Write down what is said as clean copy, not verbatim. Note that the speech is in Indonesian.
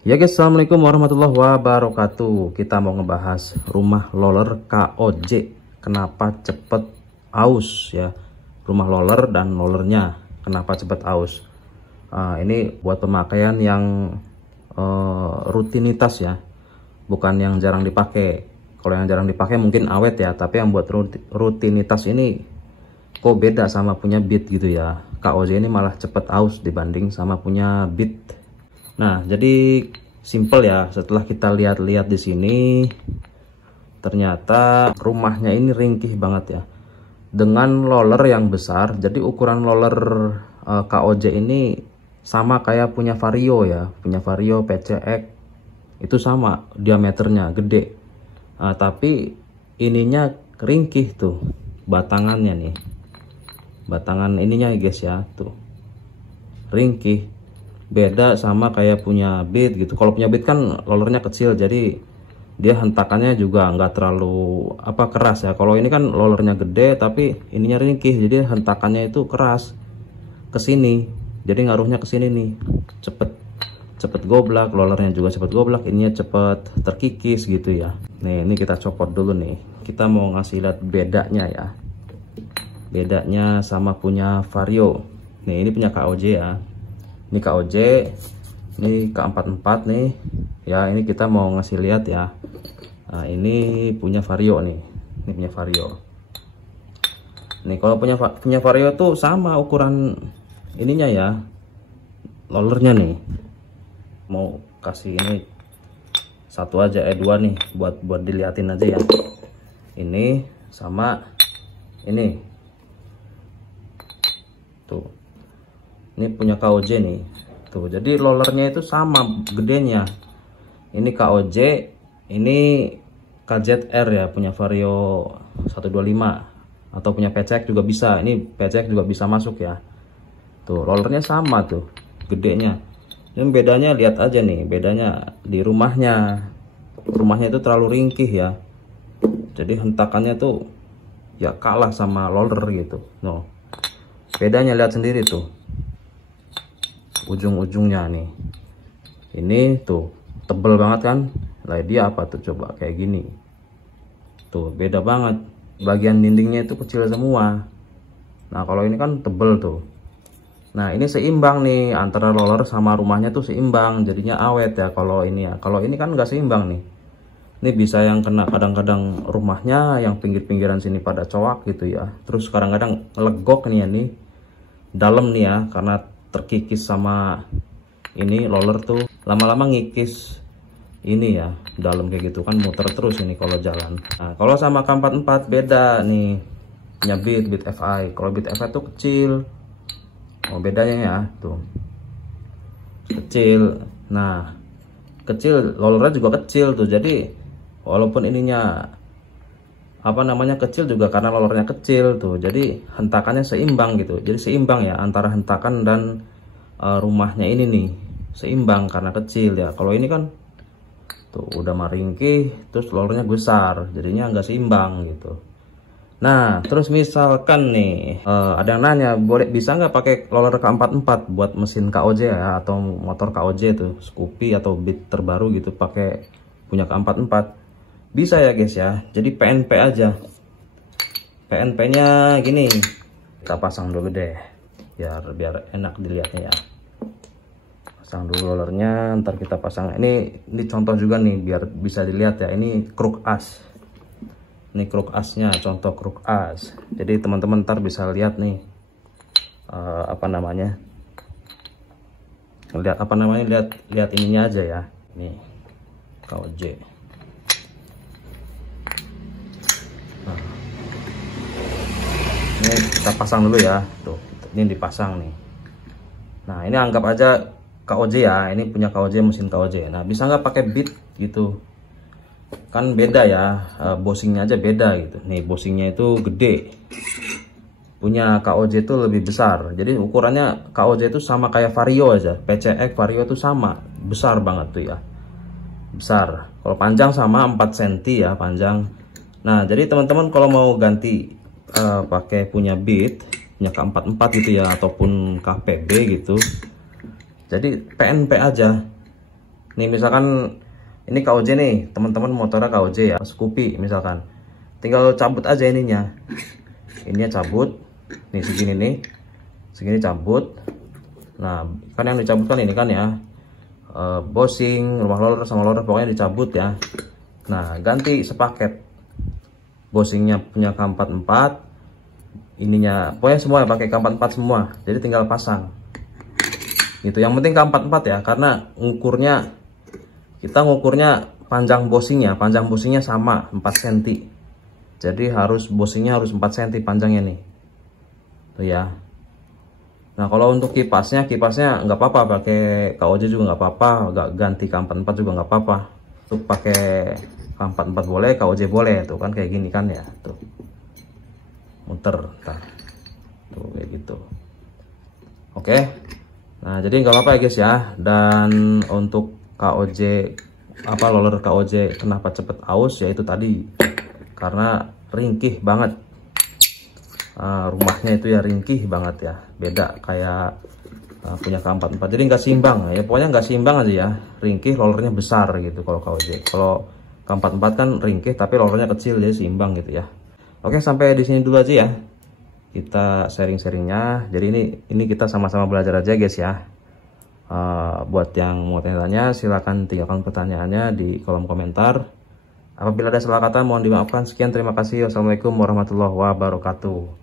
Ya guys, assalamualaikum warahmatullahi wabarakatuh. Kita mau ngebahas rumah loler KOJ. Kenapa cepet aus ya? Rumah loler dan lolernya kenapa cepet aus? Ini buat pemakaian yang rutinitas ya, bukan yang jarang dipakai. Kalau yang jarang dipakai mungkin awet ya, tapi yang buat rutinitas ini kok beda sama punya Beat gitu ya. KOJ ini malah cepet aus dibanding sama punya Beat. Nah, jadi simple ya. Setelah kita lihat-lihat di sini, ternyata rumahnya ini ringkih banget ya. Dengan loler yang besar, jadi ukuran loler KOJ ini sama kayak punya Vario ya, punya Vario PCX itu sama diameternya gede. Tapi ininya ringkih tuh, batangannya nih, batangan ininya guys ya, tuh ringkih. Beda sama kayak punya Beat gitu. Kalau punya Beat kan rollernya kecil, jadi dia hentakannya juga nggak terlalu keras ya. Kalau ini kan rollernya gede tapi ininya ringkih, jadi hentakannya itu keras ke sini. Jadi ngaruhnya ke sini nih, cepet goblak, rollernya juga cepet goblak, ininya cepet terkikis gitu ya. Nih, ini kita copot dulu nih. Kita mau ngasih lihat bedanya ya. Bedanya sama punya Vario. Nih, ini punya KOJ ya. Ini KOJ, ini K44 nih ya. Ini kita mau ngasih lihat ya. Nah, ini punya Vario nih. Ini punya Vario. Nih, kalau punya Vario tuh sama ukuran ininya ya, rollernya nih. Mau kasih ini satu aja, dua nih, buat diliatin aja ya. Ini sama ini tuh. Ini punya KOJ nih tuh, jadi rollernya itu sama gedenya. Ini KOJ, ini KZR ya, punya Vario 125 atau punya PCX juga bisa. Ini PCX juga bisa masuk ya. Tuh rollernya sama tuh gedenya. Dan bedanya lihat aja nih, bedanya di rumahnya. Rumahnya itu terlalu ringkih ya, jadi hentakannya tuh ya kalah sama roller gitu. No, bedanya lihat sendiri tuh, ujung-ujungnya nih. Ini tuh tebel banget kan. Lah dia apa tuh, coba kayak gini. Tuh beda banget. Bagian dindingnya itu kecil semua. Nah, kalau ini kan tebel tuh. Nah, ini seimbang nih antara roller sama rumahnya tuh seimbang. Jadinya awet ya kalau ini ya. Kalau ini kan nggak seimbang nih. Ini bisa yang kena kadang-kadang rumahnya, yang pinggir-pinggiran sini pada coak gitu ya. Terus kadang-kadang ngelegok nih ya nih. Dalam nih ya, karena terkikis sama ini roller tuh lama-lama ngikis ini ya, dalam kayak gitu kan, muter terus ini kalau jalan. Nah, kalau sama K44 beda nih, punya Beat FI. Kalau Beat FI tuh kecil. Oh, bedanya ya tuh, kecil. Nah, kecil, rollernya juga kecil tuh. Jadi walaupun ininya kecil juga, karena rollernya kecil tuh, jadi hentakannya seimbang gitu. Jadi seimbang ya antara hentakan dan rumahnya ini nih, seimbang karena kecil ya. Kalau ini kan tuh udah meringkih, terus rollernya besar, jadinya nggak seimbang gitu. Nah, terus misalkan nih ada yang nanya, bisa nggak pakai roller K44 buat mesin KOJ ya, atau motor KOJ tuh, Scoopy atau Beat terbaru gitu, pakai punya K44? Bisa ya guys ya. Jadi PNP aja. PNP nya gini, kita pasang dulu deh, biar enak dilihatnya ya. Pasang dulu rollernya, ntar kita pasang. Ini contoh juga nih biar bisa dilihat ya. Ini kruk as. Ini kruk asnya, contoh kruk as. Jadi teman-teman ntar bisa lihat nih lihat ininya aja ya. Nih KOJ. Ini kita pasang dulu ya, tuh ini dipasang nih. Nah, ini anggap aja KOJ ya, ini punya KOJ, mesin KOJ. Nah, bisa nggak pakai Beat gitu, kan beda ya, bosingnya aja beda gitu. Nih bosingnya itu gede, punya KOJ itu lebih besar. Jadi ukurannya KOJ itu sama kayak Vario aja, PCX Vario itu sama, besar banget tuh ya, besar. Kalau panjang sama 4 cm ya panjang. Nah, jadi teman-teman kalau mau ganti pakai punya Beat, punya K44 gitu ya, ataupun KPB gitu, jadi PNP aja. Nih misalkan ini KOJ nih, teman-teman motornya KOJ ya, Scoopy misalkan. Tinggal cabut aja ininya. Ininya cabut. Nih segini nih. Segini cabut. Nah, kan yang dicabut kan ini kan ya. Bosing, rumah roller sama roller pokoknya dicabut ya. Nah, ganti sepaket. Bosingnya punya K44. Ininya pokoknya semua pakai K44 semua. Jadi tinggal pasang. Gitu. Yang penting K44 ya, karena kita ngukurnya panjang bosingnya sama 4 cm. Jadi bosingnya harus 4 cm panjangnya nih. Tuh ya. Nah, kalau untuk kipasnya nggak apa-apa pakai KOJ juga nggak apa-apa, nggak ganti K44 juga nggak apa-apa. Untuk pakai K44 boleh, KOJ boleh, tuh kan kayak gini kan ya, tuh. Muter, tuh kayak gitu. Oke. Nah, jadi nggak apa-apa ya guys ya. Dan untuk KOJ roller KOJ kenapa cepet aus ya itu tadi karena ringkih banget. Rumahnya itu ya ringkih banget ya, beda kayak punya K44. Jadi nggak seimbang ya, pokoknya nggak seimbang aja ya, ringkih rollernya besar gitu kalau KOJ. Kalau K44 kan ringkih tapi rollernya kecil, jadi seimbang gitu ya. Oke, sampai di sini dulu aja ya kita sharing-sharingnya. Jadi ini kita sama-sama belajar aja guys ya. Buat yang mau tanya-tanya silahkan tinggalkan pertanyaannya di kolom komentar. Apabila ada salah kata mohon dimaafkan. Sekian, terima kasih. Wassalamualaikum warahmatullahi wabarakatuh.